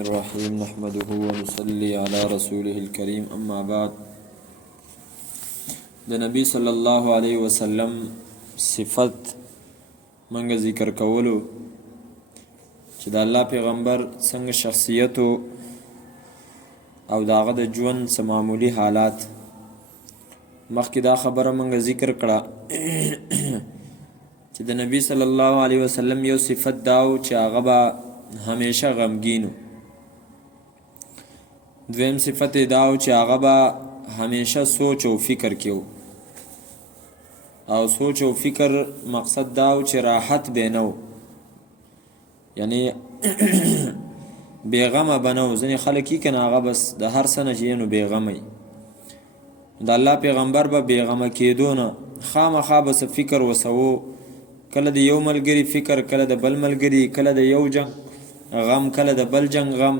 الرحيم نحمده ونصلي على رسوله الكريم اما بعد د نبی صلی الله علیه وسلم صفت منګ ذکر کولو چې د الله پیغمبر څنګه شخصیت او داغه د ژوند معمولی حالات مخکې دا خبره منګ ذکر کړه چې د نبی صلی الله علیه وسلم یو صفت داو چې هغه به همیشه غمگینو دویم صفت داو چې هغه به همیشه سوچ او فکر کیو او سوچ او فکر مقصد داو چې راحت بینو یعنی بیغمه بنو ځنې خلک یې کنه هغه بس د هر څه نه چې نو بیغمه د الله پیغمبر به بیغمه کېدو نه خامخا بس فکر وسو کله د یو ملګری فکر کله د بل ملګری کله د یو جنگ غم کله د بل جنگ غم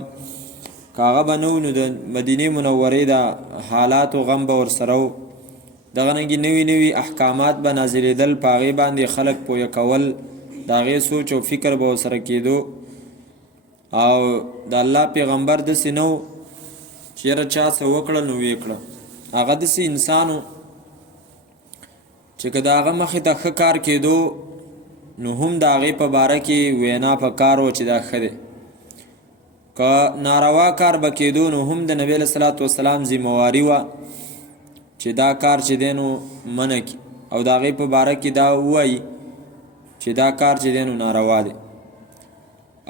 کاغه بنو نو د مدینه منورې د حالات او غم به ورسره دغه نګي نوی نوی احکامات به نازلېدل پاغي باندې خلق پوی کول داغه سوچ او فکر به سره کېدو او د الله پیغمبر د سينو چیرې چا څه وکړه نو وکړه هغه د انسانو چې کدا هغه مخې ته ښه کار کېدو نو هم د هغې په باره کې وینا په کار و چې دا ښه دی که ناروا کار به کېدو نو هم د نبی علیه صلات وسلام ذمواري وه چې دا کار چې دی نو منع کړي او د هغې په باره کې دا ووایي چې دا کار چې دی نو ناروا دی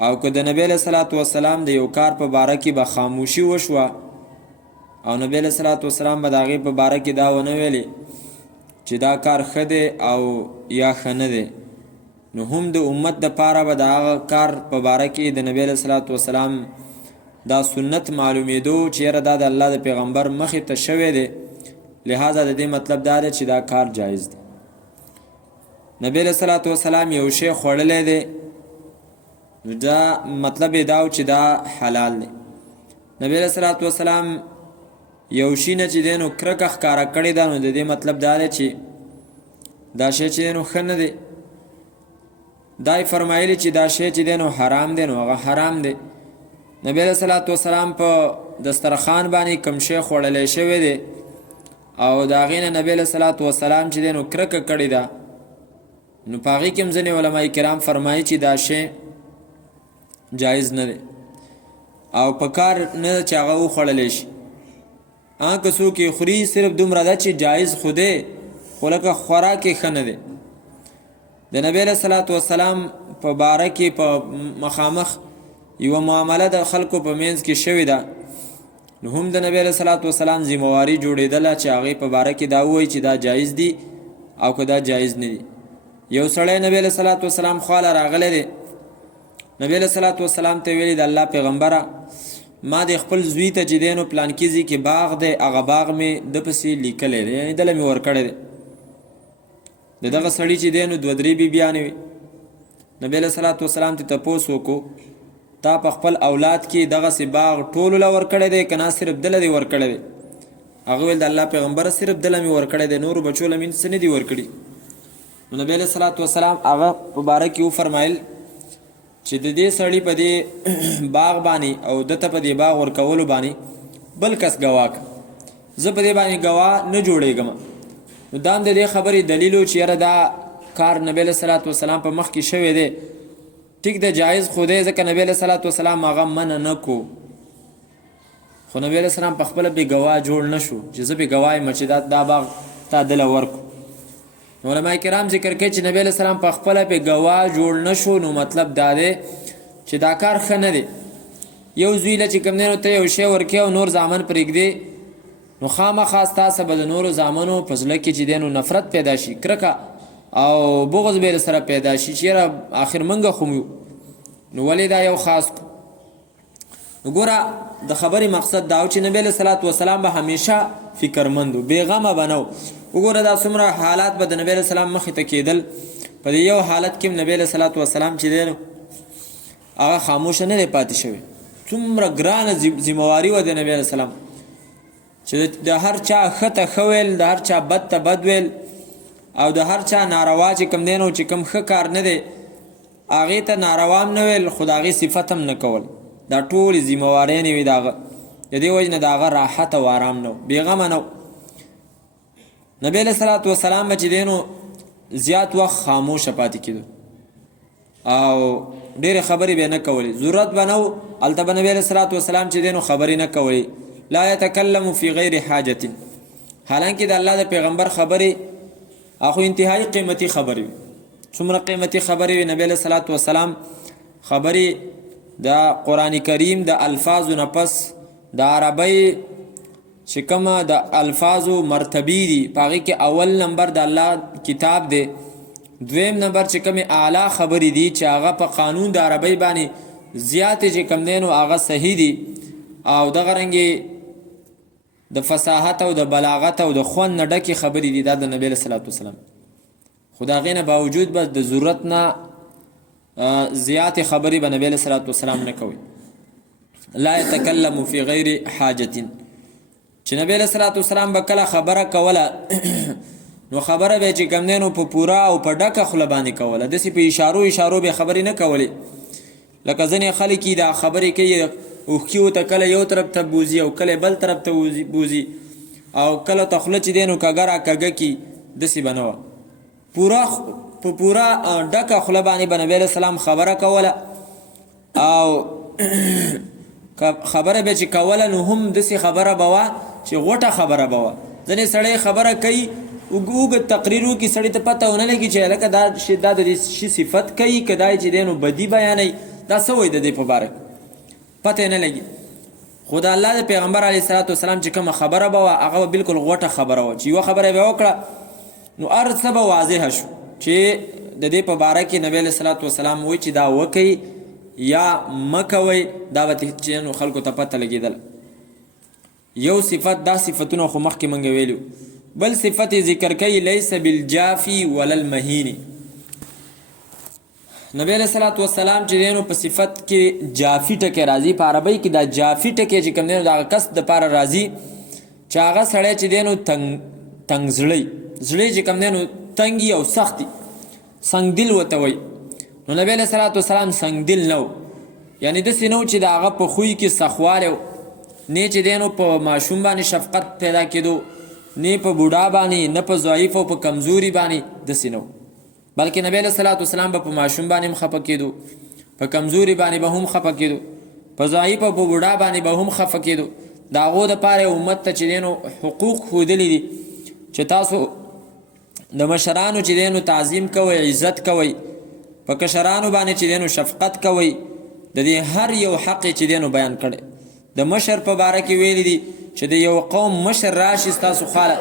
او که د نبی علیه صلات وسلام د یو کار په باره کې به خاموشي وشوه او نبی علیه صلات وسلام به د هغې په باره کې دا ونه ویلې چې دا کار ښه دی او یا ښه نه دی نو هم د امت د پاره به د هغه کار په باره کې د نبی علیه صلات وسلام دا سنت معلومېدو چې یاره دا د الله د پیغمبر مخې ته شوی دی لہذا د دې مطلب دا دی چې دا کار جایز دی نبی علیه صلات وسلام یو شی خوړلی دی نو دا مطلب یې دا چې دا حلال دی نبی علیه صلات وسلام یو شي نه چې دی نو کرکه ښکاره کړې ده نو د دې مطلب دا دی چې دا شی چې دی نو ښه نه دی دای فرمایلی چې دا شی چې دی نو حرام دی نو هغه حرام دی نبی علیه صلات وسلام په دسترخوان باندې کوم شی خوړلی شوی دی او د هغې نه نبی علیه صلات وسلام چې دی نو کرکه کړې ده نو په هغې کې هم ځینې علما کرام فرمایي چې دا شی جایز نه دی او په کار نه ده چې هغه وخوړلی شي که څوک یې خوري صرف دومره ده چې جایز خو دی خو لکه خوراک یې ښه نه دی د نبی علیه صلات وسلام په باره کې په مخامخ یوه معامله د خلکو په منځ کې شوې ده نو هم د نبی علیه صلات وسلام ذمواري جوړېدله چې هغې په باره کې دا ووایي چې دا جایز دي او که دا جایز نه دي یو سړی نبی علیه صلات وسلام خواله راغلی دی نبی علیه صلات وسلام ته ویلي د الله پیغمبره ما د خپل زوی ته چې دی نو پلانکي ځای کې باغ دی هغه باغ مې ده پسې لیکلی دی یعنې دله مې ورکړی دی د دغه سړي چې دی نو دوه درې بیبیانې وي نبی علیه صلات وسلام ته تپوس وکړو تا په خپل اولاد کې دغسې باغ ټولو له ورکړی دی که نه صرف دله دی ورکړی دی هغه ویل د الله پیغمبره صرف دله مې ورکړی دی نورو بچو له مې څه نه دي ورکړي نو نبی علیه صلات وسلام هغه په باره کې وفرمایل چې د دې سړي په دې باغ باندې او دته په دې باغ ورکولو باندې بل کس ګواه که زه په دې باندې ګواه نه جوړېږم نو دا هم د دې خبرې دلیل و چې یاره دا کار نبی علیه صلات وسلام په مخ کې شوی دی ټیک د جایز خو دی ځکه نبی علیه صلات وسلام هغه منع نه کو خو نبی علیه السلام په خپله بې ګواه جوړ نه شو چې زه بې ګواه یم چې دا باغ تا دله ورکو علماء کرام ذکر کوي چې نبی علیه السلام په خپله بې ګواه جوړ نه شو نو مطلب دا دی چې دا کار ښه نه دی یو زوی له چې کوم دی نو ته یو شی ورکې او نور زامن پرېږدې نو خامخا ستاسې به د نورو زامنو په زړه کې چې دی نو نفرت پیدا شي کرکه او بغض به سره پیدا شي چې یاره آخر منګه خو نو ولې دا یو خاص کو نو ګوره د خبرې مقصد دا و چې نبی علیه صلات وسلام به همیشه فکرمند و بېغمه به نه و وګوره دا څومره حالات به د نبی علیه السلام مخې ته کېدل په دې یو حالت کې نبی علیه صلات وسلام چې دی نو هغه خاموشه نه دی پاتې شوی څومره ګرانه ذمواري وه د نبی علیه السلام چې د هر چا ښه ته ښه ویل د هر چا بد ته بد ویل او د هر چا ناروا چې کوم دی نو چې کوم ښه کار نه دی هغې ته ناروا هم نه ویل خو د هغې صفت هم نه کول دا ټولې ذمهوارۍ نه وي د هغه، د دې وجې نه د هغه راحت او آرام نه و، بېغمه نه و. نبی علیه صلات وسلام به چې دی نو زیات وخت خاموشه پاتې کېدو او ډېرې خبرې به یې نه کولې، ضرورت به نه و. هلته به نبی علیه صلات وسلام چې دی نو خبرې نه کولې. لا یتکلم فی غیر حاجة، حالانکه د الله د پیغمبر خبرې خو انتهایی قیمتي خبرې وي. څومره قیمتي خبرې وي نبی علیه صلات وسلام خبرې د قرآن کریم د الفاظو نه پس د عربۍ چې کومه د الفاظو مرتبې دي په هغې کې اول نمبر د الله کتاب دی، دویم نمبر چې کومې اعلی خبرې دي چې هغه په قانون د عربۍ باندې زیاتې چې کوم دی نو هغه صحیح دي، او دغه رنګې د فصاحت او د بلاغت او د خوند نه ډکې خبرې دي، دا د نبی علیه صلات وسلام. خو د هغې نه باوجود بس د ضرورت نه زیاتې خبرې به نبی علیه صلات وسلام نه کوي. لا یتکلم فی غیر حاجة، چې نبی علیه صلات وسلام به کله خبره کوله نو خبره به چې کوم دی نو په پوره او په ډکه خوله باندې کوله، داسې په اشارو به خبرې نه کولې. لکه ځینې خلک یې دا خبرې کوي اوښکي ورته کله یو طرف ته بوځي او کله بل طرف ته بوځي او کله ته خوله چې دی نو کږه را کږه کي، داسې به نه وه. په پوره ډکه خوله باندې به نبی علیه السلام خبره کوله او خبره به چې کوله نو هم داسې خبره به وه چې غوټه خبره به وه. ځینې سړی خبره کوي اوږد تقریر وکړي، سړي ته پته ونه لګي چې هلکه دا د دې شي صفت کوي که دا چې دی نو بدي بیانوي، دا څه وایي د دې په باره پته یې نه لګي. خو د الله د پیغمبر علیه صلات وسلام چې کومه خبره به وه هغه به بالکل غوټه خبره وه، چې یوه خبره به وکړه نو هر څه به واضحه شو چې د دې په باره کې نبی علیه صلات وسلام وایي چې دا وکئ یا مه کوئ، دا به چې نو خلکو ته پته لګېدله. یو صفت دا صفتونه خو مخکې موږ ویلي، بل صفت ذکر کوي لیس بالجافی ولا المهین. نبی علیہ الصلوۃ والسلام چې دی نو په صفت کې جافی ټکی راځي، په عربۍ کې دا جافی ټکی چې کوم دی نو د هغه کس دپاره راځي چې هغه سړی چې دی نو تنګ زړی چې کوم دی نو تنګي او سختي، سنګ دل ورته وایي. نو نبی علیہ الصلوۃ والسلام سنګ دل نه و، یعنې داسې نه و چې د هغه په خوی کې سخوالی و، نه چې دی نو په ماشوم باندې شفقت پیدا کېدو، نه په بوډا باندې، نه په ضعیف او په کمزوري باندې، داسې نه و. بلکې نبی علیه صلات وسلام به په ماشوم باندې هم خفه کېدو، په کمزوري باندې به هم خفه کېدو، په ضعیف او په بوډا باندې به هم خفه کېدو. د هغو دپاره امت ته چې دی نو حقوق ښودلي دي چې تاسو د مشرانو چې دی نو تعظیم کوئ، عزت کوئ، په کشرانو باندې چې دی نو شفقت کوئ. د دې هر یو حق چې دی نو بیان کړی. د مشر په باره کې ویلي دي چې د یو قوم مشر راشي ستاسو خاله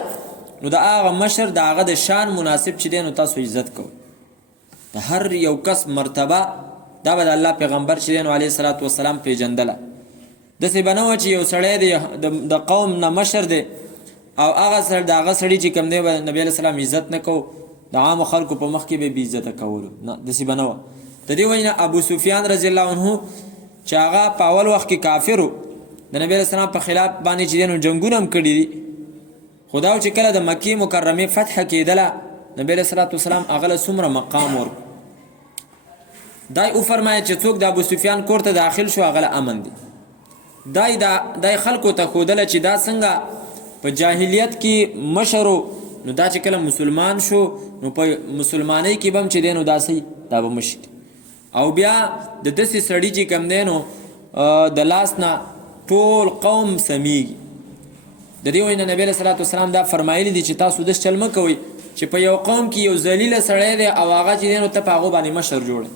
نو د هغه مشر د هغه د شان مناسب چې دی نو تاسو عزت کوئ. د هر یو کس مرتبه دا به د الله پیغمبر چې دی نو علیه صلات وسلام پیژندله. داسې به نه وه چې یو سړی دی د قوم نه مشر دی او د هغه سړي چې کوم دی به نبي علیه السلام عزت نه کوو، د عامو خلکو په مخ کې به بې عزته کولو، نه داسې به نه وه. د دې وجې نه ابو سفیان رضی الله عنه چې هغه په اول وخت کې کافر و، د نبی علیه السلام په خلاف باندې چې دی نو جنګونه هم کړي دي، خو دا چې کله د مکې مکرمې فتح کېدله نبی علیه صلات وسلام هغه له څومره مقام ورکړو. دا یې وفرمایه چې څوک د ابو سفیان کور ته داخل شو هغه له امن دی. دا یې خلکو ته ښودله چې دا څنګه په جاهلیت کې مشر و، نو دا چې کله مسلمان شو نو په مسلمانۍ کې به هم چې دی نو دا صحیح دا به مشر. او بیا د داسې سړي چې کوم دی نو د لاس نه ټول قوم سمیږي. د دې وجې نه نبی علیه صلات وسلام دا فرمایلي دي چې تاسو داسې چل مه کوئ چې په یو قوم کې یو ذلیله سړی دی او هغه چې دی نو ته په هغو باندې مشر جوړی،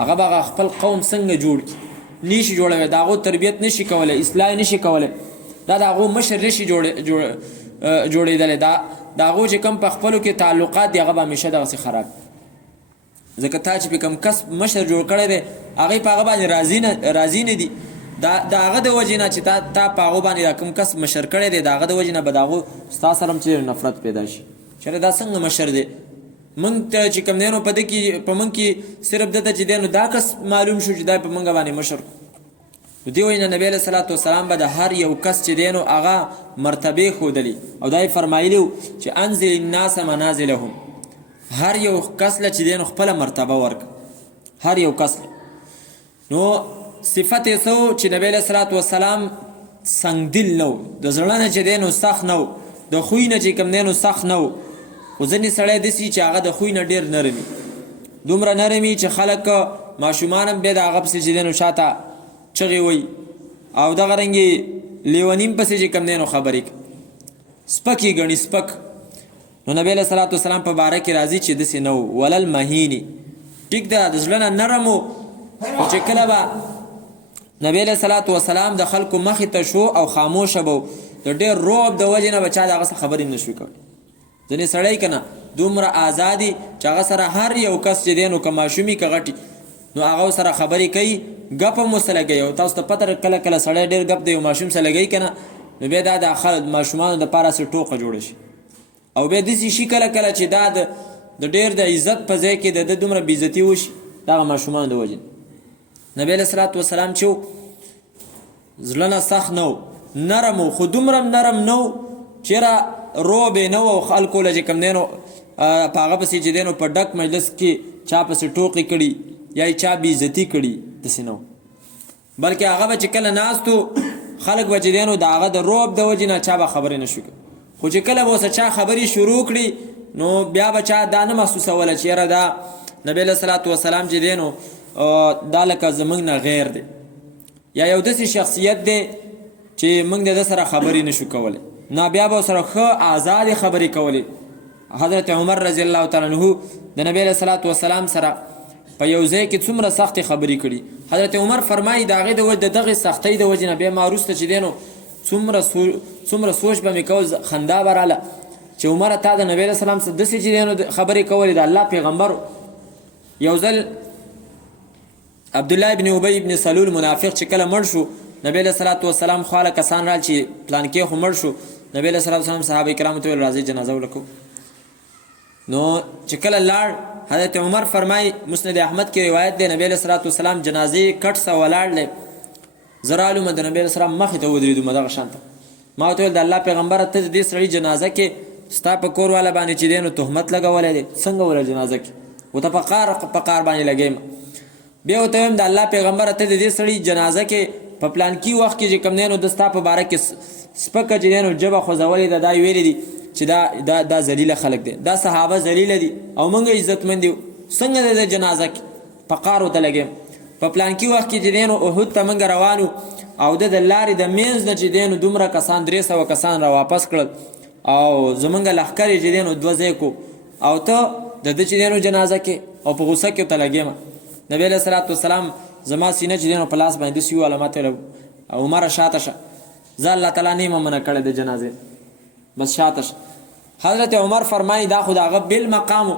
هغه به هغه خپل قوم څنګه جوړ کړي نشي جوړوی، د هغو تربیت نشي کولی، اصلاح نشي کولی، دا د هغو مشر نشي جوړېدلی. د هغو چې کوم په خپلو کې تعلقات دي هغه به همیشه دغسې خراب. ځکه تا چې په کوم کس مشر جوړ کړی دی هغې په هغه باندې راضي نه دي، د هغه د وجې نه چې تا په هغو باندې دا کوم کس مشر کړی دی د هغه د وجې نه به د هغو ستا سره هم چې نفرت پیدا شي چې دا څنګه مشر دی. موږ ته چې کوم دی نو په موږ کې صرف دته چې دی نو دا کس معلوم شو چې دا په موږ باندې مشر. د دې وجې نه نبی علیه صلات وسلام به د هر یو کس چې دی نو هغه مرتبې ښودلي او دا یې فرمایلي و چې انزل الناس منازلهم، هر یو کس له چې دی نو خپله مرتبه ورکړه، هر یو کس له. نو صفت یې څه چې نبی علیه الصلاة وسلام سنګدل نه و، د زړه نه چې دی نو سخت نه و، د خوی نه چې کوم دی نو سخت نه و. خو ځینې سړی داسې چې هغه د خوی نه ډېر نرم وي، دومره نرم وي چې خلک ماشومان هم بیا د هغه پسې چې دی نو شاته چغې وایي، او دغه رنګې لیونیم پسې چې کوم دی نو خبرې کوي، سپک یې ګڼي سپک. نو نبی علیه صلات وسلام په باره کې راځي چې داسې نه و. ولل مهیني، ټیک ده د زړه نه نرم و، خو چې کله به نبی علیه صلات وسلام د خلکو مخې ته شو او خاموشه به د ډېر رعب د وجې نه به چا د هغه څه خبرې نه شوي کولی. ځینې سړی که نه دومره آزادي چې هغه سره هر یو کس چې دی نو که ماشوم وي که غټ نو هغه سره خبرې کوي، ګپ هم ورسره لګوي. او تاسو ته پته کله کله سړی ډېر ګپ د یو ماشوم سره لګوي که نه، نو بیا دا د ماشومانو دپاره هسې ټوقه جوړه شي، او بیا داسې شي کله کله چې دا د ډېر د عزت په ځای کې د ده دومره بېعزتي وشي دغه ماشومانو د وجې. نبی علیه صلات وسلام چې زړه نه سخت نه و، نرم و، خو دومره نرم نه و چېرې رعب یې نه و او خلکو له چې کوم دی نو په هغه پسې چې دی نو په ډک مجلس کې چا پسې ټوقې کړي یا یې چا بېعزتي کړي، داسې نه و. بلکې هغه به چې کله ناست و خلک به چې دی نو د هغه د رعب د وجې نه چا به خبرې نه شو کوي. خو چې کله به ورسره چا خبرې شروع کړي نو بیا به چا دا نه محسوسوله چې یاره دا نبی علیه صلات وسلام چې دی نو دا لکه زموږ نه غیر دی، یا یو داسې شخصیت دی چې موږ د ده سره خبرې نشو کولی. نه بیا به ورسره ښه آزادې خبرې کولې. حضرت عمر رضی الله تعالی عنه د نبی علیه صلات وسلام سره په یو ځای کې څومره سختې خبرې کړي. حضرت عمر فرمایي د هغې د دغې سختۍ د وجې نه بیا ما وروسته چې دی نو څومره سوچ به مې کول، خندا به راله چې عمره تا د نبی علیه السلام سره داسې چې دی نو خبرې کولې د الله پیغمبرو. یو ځل عبدالله ابن ابی ابن سلول منافق چې کله مړ شو، نبی علیه صلات وسلام خواله کسان رال چې پلانکې خو مړ شو، نبی علیه صلات وسلام صحابه کرامو ته ویل راځئ جنازه ولکو. نو چې کله لاړ حضرت عمر فرمایي مسند احمد کې روایت دی، نبی علیه صلات وسلام جنازې کټ سه ولاړ دی، زه رالومه د نبی علیه السلام مخې ته ودرېدومه دغه شان ته. ما ورته ویل د الله پیغمبره ته د دې سړي جنازه کې ستا په کور والا باندې چې دی نو تهمت لګولی دی، څنګه وله جنازه کې ورته په قار باندې لګویم. بیا ورته وایم د الله پیغمبره ته د دې سړي جنازه کې په پلانکي وخت کې چې کوم دی نو د ستا په باره کې سپکه چې دی نو ژبه خوځولې ده، دا ویلې دي چې دا ذلیله خلک دی، دا صحابه ذلیله دي او موږ عزتمند یو، څنګه د جنازه کې په قار ورته لګویم. په پلانکي وخت کې چې دی نو احد ته موږ روان او د لارې د منځ نه چې دی نو دومره کسان 300 کسان را واپس کړل او زمونږ لښکر یې چې دی نو 2 ځای کو او ته د ده چې دی نو جنازه کې او په غوسه کې ورته لګېم. نبی علیه صلات وسلام زما سینه چې دی نو په لاس باندې داسې وواله، ما ته ویل عمره شاته شه، زه الله تعالی نه یم منع کړی د جنازې، بس شاته شه. حضرت عمر فرمایي دا خو د هغه بل مقام،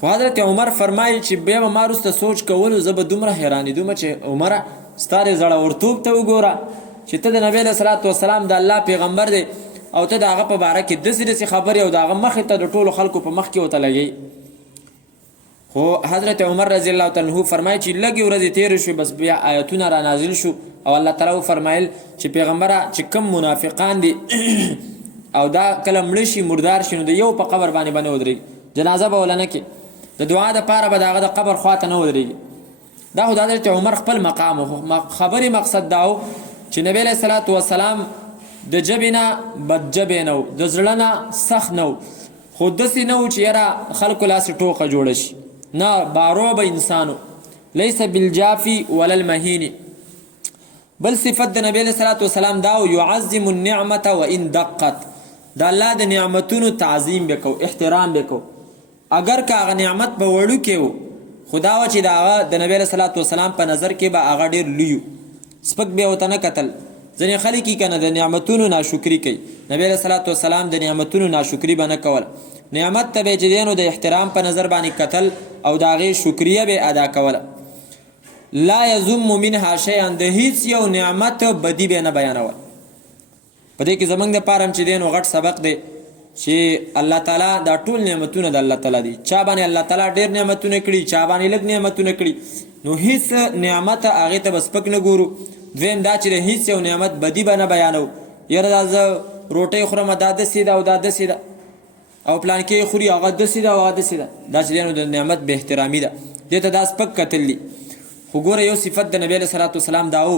خو حضرت عمر فرمایي چې بیا به ما وروسته سوچ کولو زه به دومره حیرانېدومه چې عمره ستا د زړورتوب ته وګوره چې ته د نبی علیه صلات وسلام د الله پیغمبر دی او ته د هغه په باره کې داسې خبرې او د هغه مخې ته د ټولو خلکو په مخ کې ورته لګوي. خو حضرت عمر رضی الله تعالی عنه فرمایي چې لږې ورځې تېرې شوې بس بیا آیتونه را نازل شو او الله تعالی وفرمایل چې پیغمبره چې کم منافقان دي او دا کله مړه شي مردار شي نو د یو په قبر باندې ودرېږي، جنازه به وله نه کړي، د دعا دپاره به د هغه د قبر خواته نه ودرېږي. دا خو د حضرت عمر خپل مقام و. خبرې مقصد دا و چې نبی علیه صلات وسلام د ژبې نه بدژبې نه و، د زړه نه سخت نه و، خو داسې نه و چې یاره خلکو لاسې ټوقه جوړه شي، نه باروبه انسانو، لیس بالجافي ولا المهین. بل صفت د نبی علیه صلات وسلام دا و یعظم النعمة وان دقت، د الله د نعمتونو تعظیم به کو، احترام به کو، اگر که هغه نعمت به وړوکی و خو دا و چې د هغه د نبی علیه صلات وسلام په نظر کې به هغه ډېر لوی سپک بیا ورته نه کتل. ځینې خلک یې که نه د نعمتونو ناشکري کوي، نبی علیه صلات وسلام د نعمتونو ناشکري به نه کوله، نعمت ته به چې دی نو د احترام په نظر باندې کتل او د هغې شکریه به ادا کوله. لا یذم منها شیئا، د هیڅ یو نعمت بدي به نه بیانول. په دې کې زموږ دپاره هم چې دی نو غټ سبق دی چې الله تعالی دا ټول نعمتونه د الله تعالی دي، چا باندې الله تعالی ډېر نعمتونه کړي، چا باندې لږ نعمتونه کړي، نو هیڅ نعمت هغې ته به سپک نه ګورو. دویم دا چې د هیڅ یو نعمت بدي به نه بیانو، یاره دا زه روټۍ خورم دا داسې ده او دا داسې ده او پلانکې خوري هغه داسې ده او هغه داسې ده، دا چې دی نو د نعمت بې احترامي ده، دې ته دا سپک کتل دي. خو ګوره یو صفت د نبی علیه صلات وسلام دا و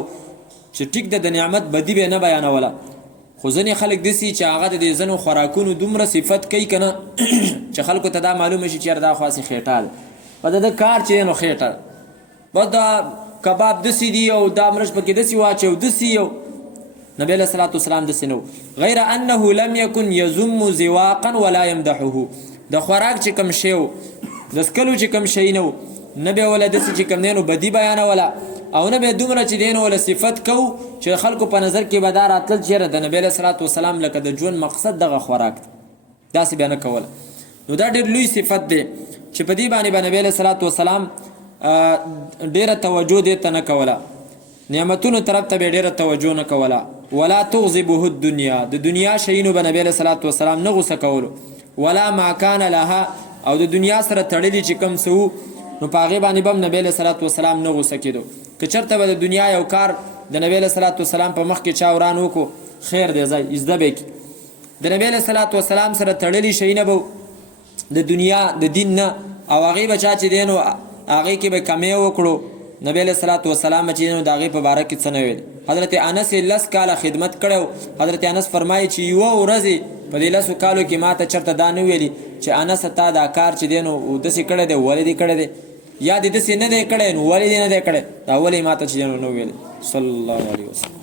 چې ټیک د نعمت بدي به نه بیانوله خو ځینې خلک داسې چې هغه د دې ځینو خوراکونو دومره صفت کوي که نه چې خلکو ته دا معلومه شي چې یاره دا خو هسې خېټه ده په د کار چې دی نو خېټه بس دا کباب داسې دي او دا مرچ پکې داسې واچي او داسې یو نبی علیه صلات وسلام داسې نه و غیر انه لم یکن یذم زواقا ولا یمدحه د خوراک چې کوم شی و د څکلو چې کوم شی نه و نه به ولا داسې چې کوم دی نو بدي بیانوله او نه به دومره چې دی نو ولا صفت کو چې خلکو په نظر کې به دا راتلل چې د نبی علیه صلات وسلام لکه د ژوند مقصد دغه خوراک دی داسې بیا نه کوله نو دا ډېر لوی صفت دی چې په دې باندې به نبی علیه صلات وسلام ډېره توجه دې ته نه کوله نعمتونو طرف ته به ډېره توجه نه کوله ولا تغضبه الدنیا د دنیا شیینو به نبی علیه صلات وسلام نه غوسه کولو ولا ما کان لها او د دنیا سره تړلي چې کوم څه وو نو په هغې باندې به هم نبی علیه صلات وسلام نه غوسه کېدو که چېرته به د دنیا یو کار د نبی علیه صلات وسلام په مخ کې چا وران وکړو خیر دی ځای زده به کړي د نبی علیه صلات وسلام سره تړلي شیونه به د دنیا د دین نه او هغې به چا چې دی نو هغې کې به کمی وکړو نبی علیه صلات وسلام چې نو د هغې په باره کې څه نه ویل حضرت انس 10 کاله خدمت کړی حضرت انس فرمایي چې یوه ورځې په دې 10 کالو کې ما ته چېرته دا نه ویلي چې انس تا دا کار چې دی نو داسې کړی دی ولې دې کړی دی یا دې داسې نه دی کړی نو ولې دې نه دی کړی دا ولې ما ته چې دی نو نه ویلي صلی الله علیه وسلم